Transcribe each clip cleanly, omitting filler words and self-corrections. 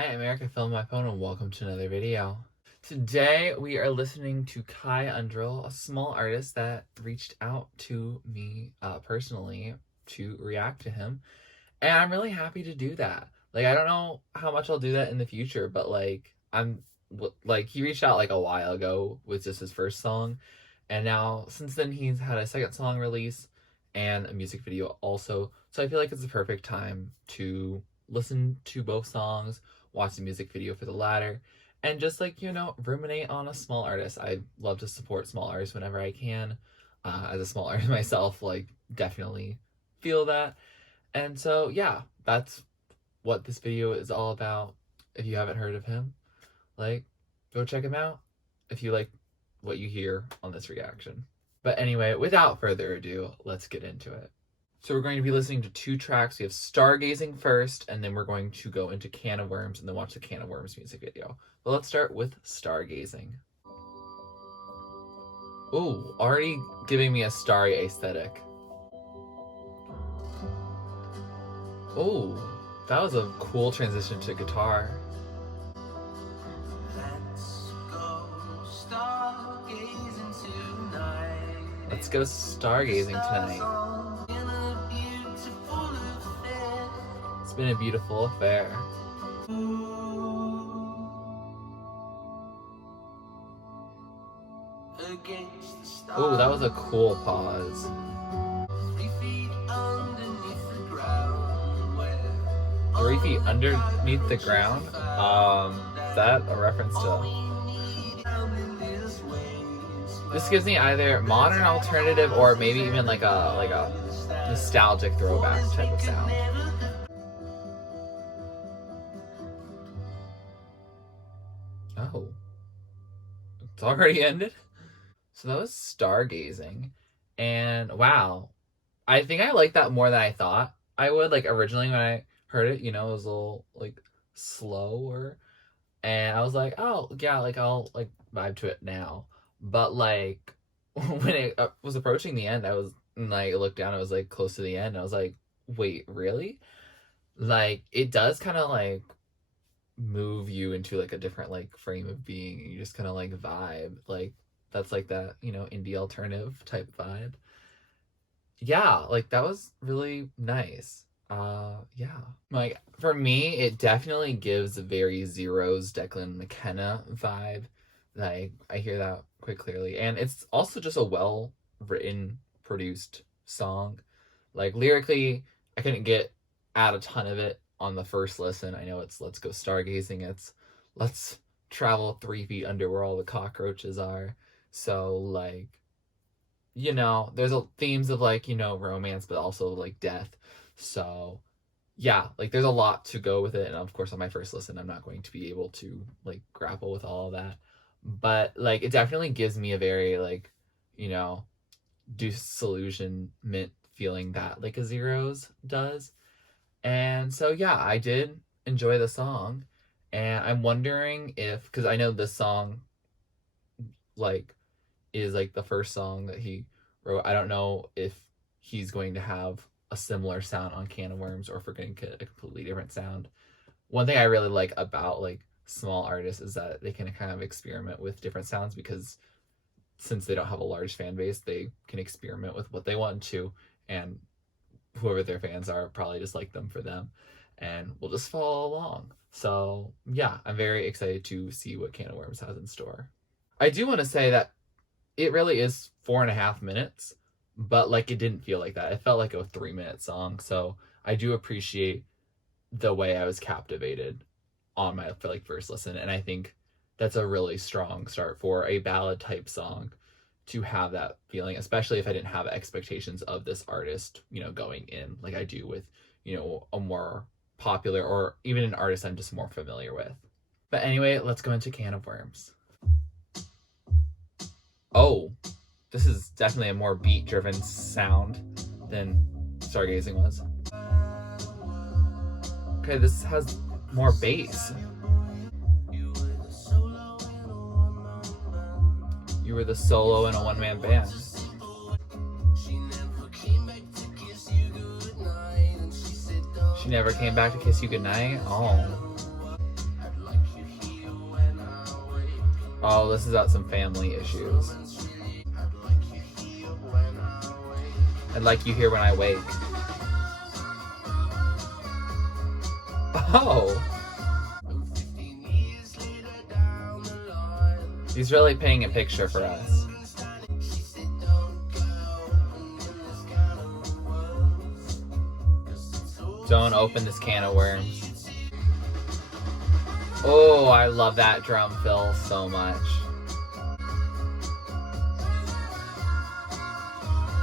Hi, I'm Eric. I filmed my phone and welcome to another video. Today we are listening to Kai Undrell, a small artist that reached out to me personally to react to him. And I'm really happy to do that. Like, I don't know how much I'll do that in the future, but he reached out like a while ago with just his first song. And now, since then, he's had a second song release and a music video also. So I feel like it's the perfect time to listen to both songs, watch the music video for the latter, and just ruminate on a small artist. I love to support small artists whenever I can. As a small artist myself, definitely feel that. And so yeah, that's what this video is all about. If you haven't heard of him, go check him out if you like what you hear on this reaction. But anyway, without further ado, let's get into it. So we're going to be listening to two tracks. We have Stargazing first, and then we're going to go into Can of Worms and then watch the Can of Worms music video. But let's start with Stargazing. Ooh, already giving me a starry aesthetic. Ooh, that was a cool transition to guitar. Let's go stargazing tonight. It's been a beautiful affair. Ooh, that was a cool pause. 3 feet underneath the ground? Is that a reference to... This gives me either modern alternative or maybe even like a nostalgic throwback type of sound. Oh. It's already ended? So that was Stargazing. And wow. I think I like that more than I thought I would. Originally when I heard it, it was a little slower. And I was like, oh yeah, I'll vibe to it now. But when it was approaching the end, I looked down, it was close to the end. I was like, wait, really? It does kind of move you into a different frame of being. You just kind of vibe. That's that, indie alternative type vibe. Yeah, that was really nice. Yeah. For me, it definitely gives a very Zeros Declan McKenna vibe. I hear that quite clearly. And it's also just a well-written, produced song. Lyrically, I couldn't get at a ton of it on the first listen. I know it's let's go stargazing. It's let's travel 3 feet under where all the cockroaches are. So, there's themes of, romance, but also, death. So, yeah, there's a lot to go with it. And, of course, on my first listen, I'm not going to be able to, grapple with all of that. But, it definitely gives me a very, disillusionment feeling that, a Zeros does. And so, yeah, I did enjoy the song. And I'm wondering if, because I know this song, is, the first song that he wrote. I don't know if he's going to have a similar sound on Can of Worms or if we're going to get a completely different sound. One thing I really like about, small artists is that they can kind of experiment with different sounds because since they don't have a large fan base, they can experiment with what they want to, and whoever their fans are probably just like them for them, and we'll just follow along. So yeah, I'm very excited to see what Can of Worms has in store. I do want to say that it really is 4.5 minutes, but it didn't feel like that. It felt like a 3-minute song. So I do appreciate the way I was captivated on my first listen, and I think that's a really strong start for a ballad type song to have that feeling, especially if I didn't have expectations of this artist, going in like I do with, a more popular or even an artist I'm just more familiar with. But anyway, let's go into Can of Worms. Oh, this is definitely a more beat-driven sound than Stargazing was. Okay, this has more bass. You were the solo in a one-man band. She never came back to kiss you goodnight? Oh. Oh, this is about some family issues. I'd like you here when I wake. Oh! He's really painting a picture for us. Don't open this can of worms. Oh, I love that drum fill so much.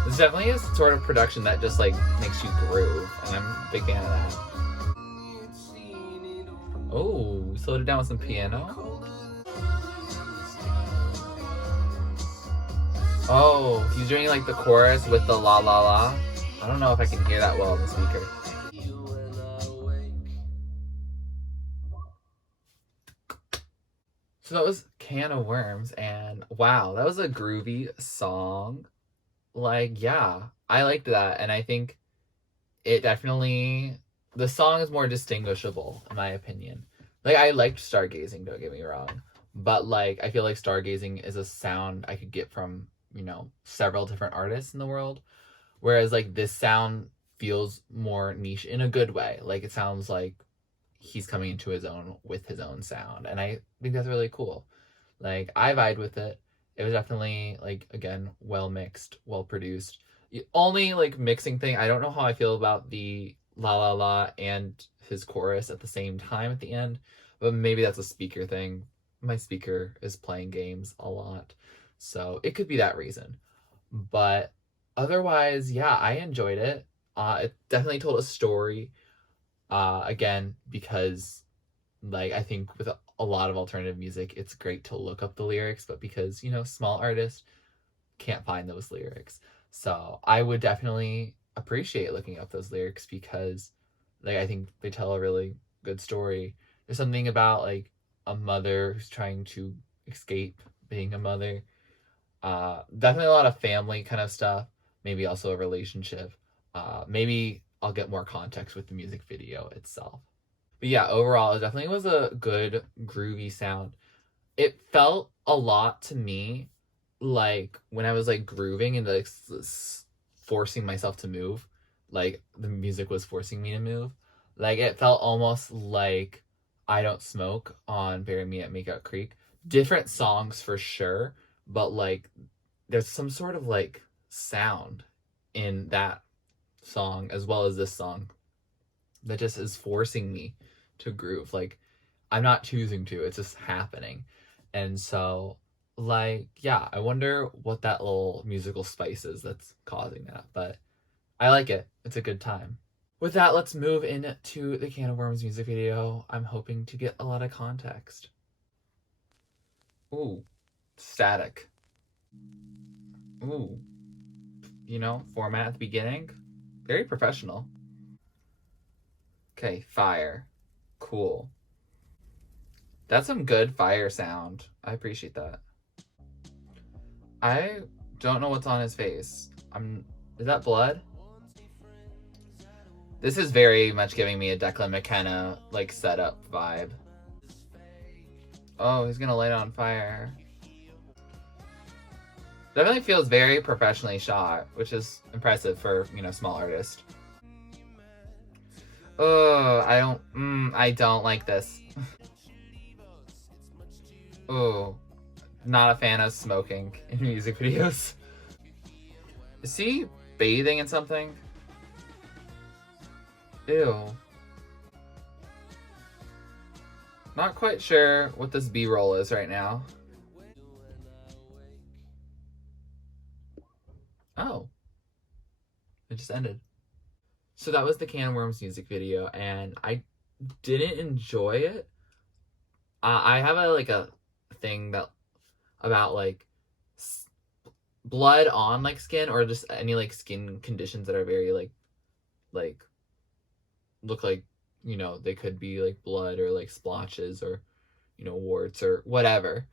It's definitely a sort of production that just like makes you groove, and I'm a big fan of that. Oh, we slowed it down with some piano. Oh, he's doing like the chorus with the la la la. I don't know if I can hear that well in the speaker. So that was Can of Worms, and wow, that was a groovy song. Like, yeah, I liked that, and I think it definitely, the song is more distinguishable in my opinion. Like, I liked Stargazing, don't get me wrong, but like I feel like Stargazing is a sound I could get from, several different artists in the world, whereas like this sound feels more niche in a good way. Like, it sounds like he's coming into his own with his own sound, and I think that's really cool. Like, I vibed with it. It was definitely, like, again, well mixed, well produced. The only like mixing thing, I don't know how I feel about the la la la and his chorus at the same time at the end, but maybe that's a speaker thing. My speaker is playing games a lot, so it could be that reason. But otherwise, yeah, I enjoyed it. It definitely told a story. Again, because like I think with a lot of alternative music, it's great to look up the lyrics, but because small artists can't find those lyrics, so I would definitely appreciate looking up those lyrics because, like, I think they tell a really good story. There's something about like a mother who's trying to escape being a mother. Definitely a lot of family kind of stuff. Maybe also a relationship. Maybe I'll get more context with the music video itself. But yeah, overall, it definitely was a good, groovy sound. It felt a lot to me like when I was like grooving and like forcing myself to move, like the music was forcing me to move. Like, it felt almost like I Don't Smoke on Bury Me at Makeout Creek. Different songs for sure, but like there's some sort of like sound in that song as well as this song that just is forcing me to groove. Like, I'm not choosing to, it's just happening. And so, like, yeah, I wonder what that little musical spice is that's causing that. But I like it. It's a good time. With that, let's move into the Can of Worms music video. I'm hoping to get a lot of context. Ooh, static. Ooh, format at the beginning. Very professional. Okay, fire. Cool. That's some good fire sound. I appreciate that. I don't know what's on his face. Is that blood? This is very much giving me a Declan McKenna like setup vibe. Oh, he's gonna light it on fire. Definitely feels very professionally shot, which is impressive for, small artist. Oh, I don't like this. Oh, not a fan of smoking in music videos. Is he bathing in something? Ew. Not quite sure what this B-roll is right now. Oh, it just ended. So that was the Can of Worms music video, and I didn't enjoy it. I have a thing that about like blood on like skin or just any like skin conditions that are very like look like they could be like blood or like splotches or warts or whatever.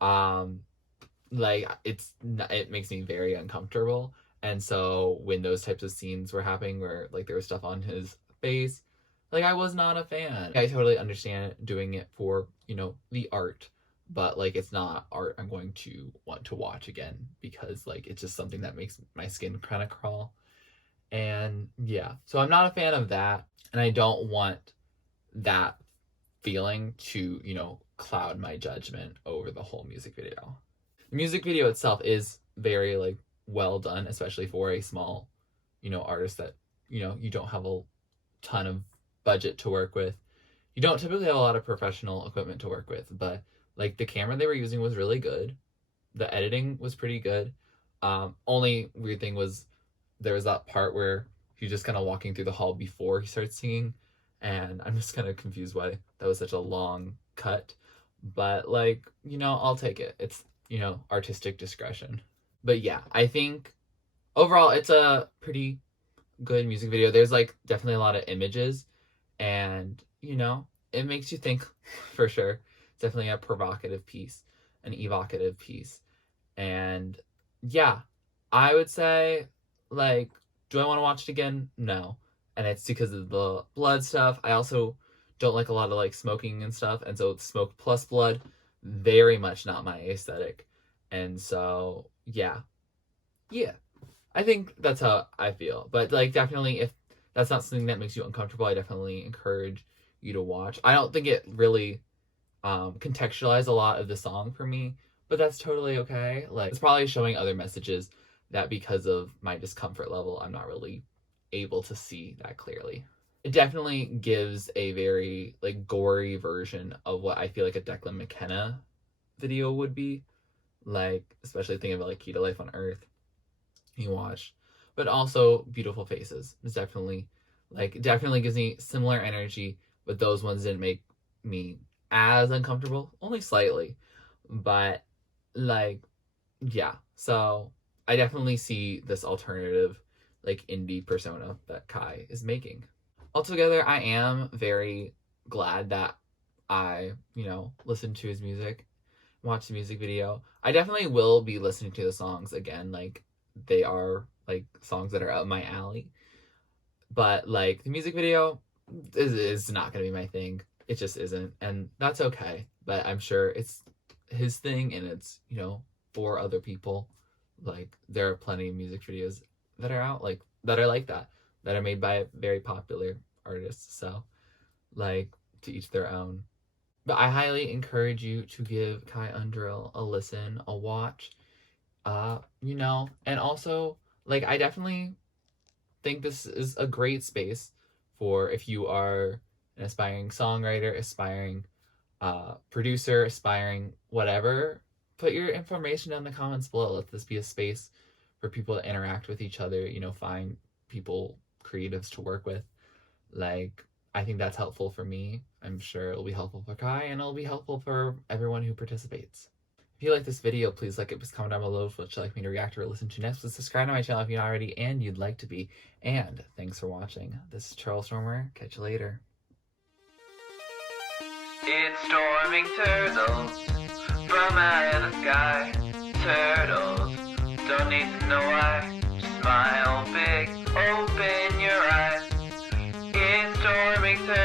Um, like it makes me very uncomfortable, and so when those types of scenes were happening where like there was stuff on his face, like I was not a fan. I totally understand doing it for the art, but like it's not art I'm going to want to watch again because like it's just something that makes my skin kind of crawl. And yeah, so I'm not a fan of that, and I don't want that feeling to, cloud my judgment over the whole music video. The music video itself is very like well done, especially for a small, artist that, you don't have a ton of budget to work with. You don't typically have a lot of professional equipment to work with, but like the camera they were using was really good. The editing was pretty good. Only weird thing was there was that part where he's just kind of walking through the hall before he starts singing, and I'm just kind of confused why that was such a long cut. But like, I'll take it. It's, artistic discretion. But yeah, I think overall it's a pretty good music video. There's like definitely a lot of images, and it makes you think for sure. It's definitely a provocative piece, an evocative piece. And yeah, I would say, like, do I want to watch it again? No. And it's because of the blood stuff. I also don't like a lot of like smoking and stuff, and so smoke plus blood, very much not my aesthetic. And so yeah, I think that's how I feel. But like, definitely, if that's not something that makes you uncomfortable, I definitely encourage you to watch. I don't think it really contextualized a lot of the song for me, but that's totally okay. Like, it's probably showing other messages that because of my discomfort level, I'm not really able to see that clearly. It definitely gives a very like gory version of what I feel like a Declan McKenna video would be. Like, especially thinking about like Key to Life on Earth you watched. But also Beautiful Faces is definitely gives me similar energy, but those ones didn't make me as uncomfortable, only slightly. But like, yeah. So I definitely see this alternative like indie persona that Kai is making. Altogether, I am very glad that I, listened to his music, watched the music video. I definitely will be listening to the songs again. Like, they are like songs that are up my alley. But like the music video is not gonna be my thing. It just isn't, and that's okay. But I'm sure it's his thing, and it's for other people. Like, there are plenty of music videos that are out like that are like that are made by very popular artists. So like, to each their own. But I highly encourage you to give Kai Undrell a listen, a watch. And also, like, I definitely think this is a great space for if you are an aspiring songwriter, aspiring producer, aspiring whatever. Put your information in the comments below. Let this be a space for people to interact with each other, find people, creatives to work with. Like, I think that's helpful for me. I'm sure it'll be helpful for Kai, and it'll be helpful for everyone who participates. If you like this video, please like it, please comment down below what you'd like me to react or listen to next. Please subscribe to my channel if you're not already and you'd like to be. And thanks for watching. This is TurtleStormer. Catch you later. It's storming turtles from out of the sky. Turtles, don't need to know why. Smile big, open your eyes. It's storming turtles.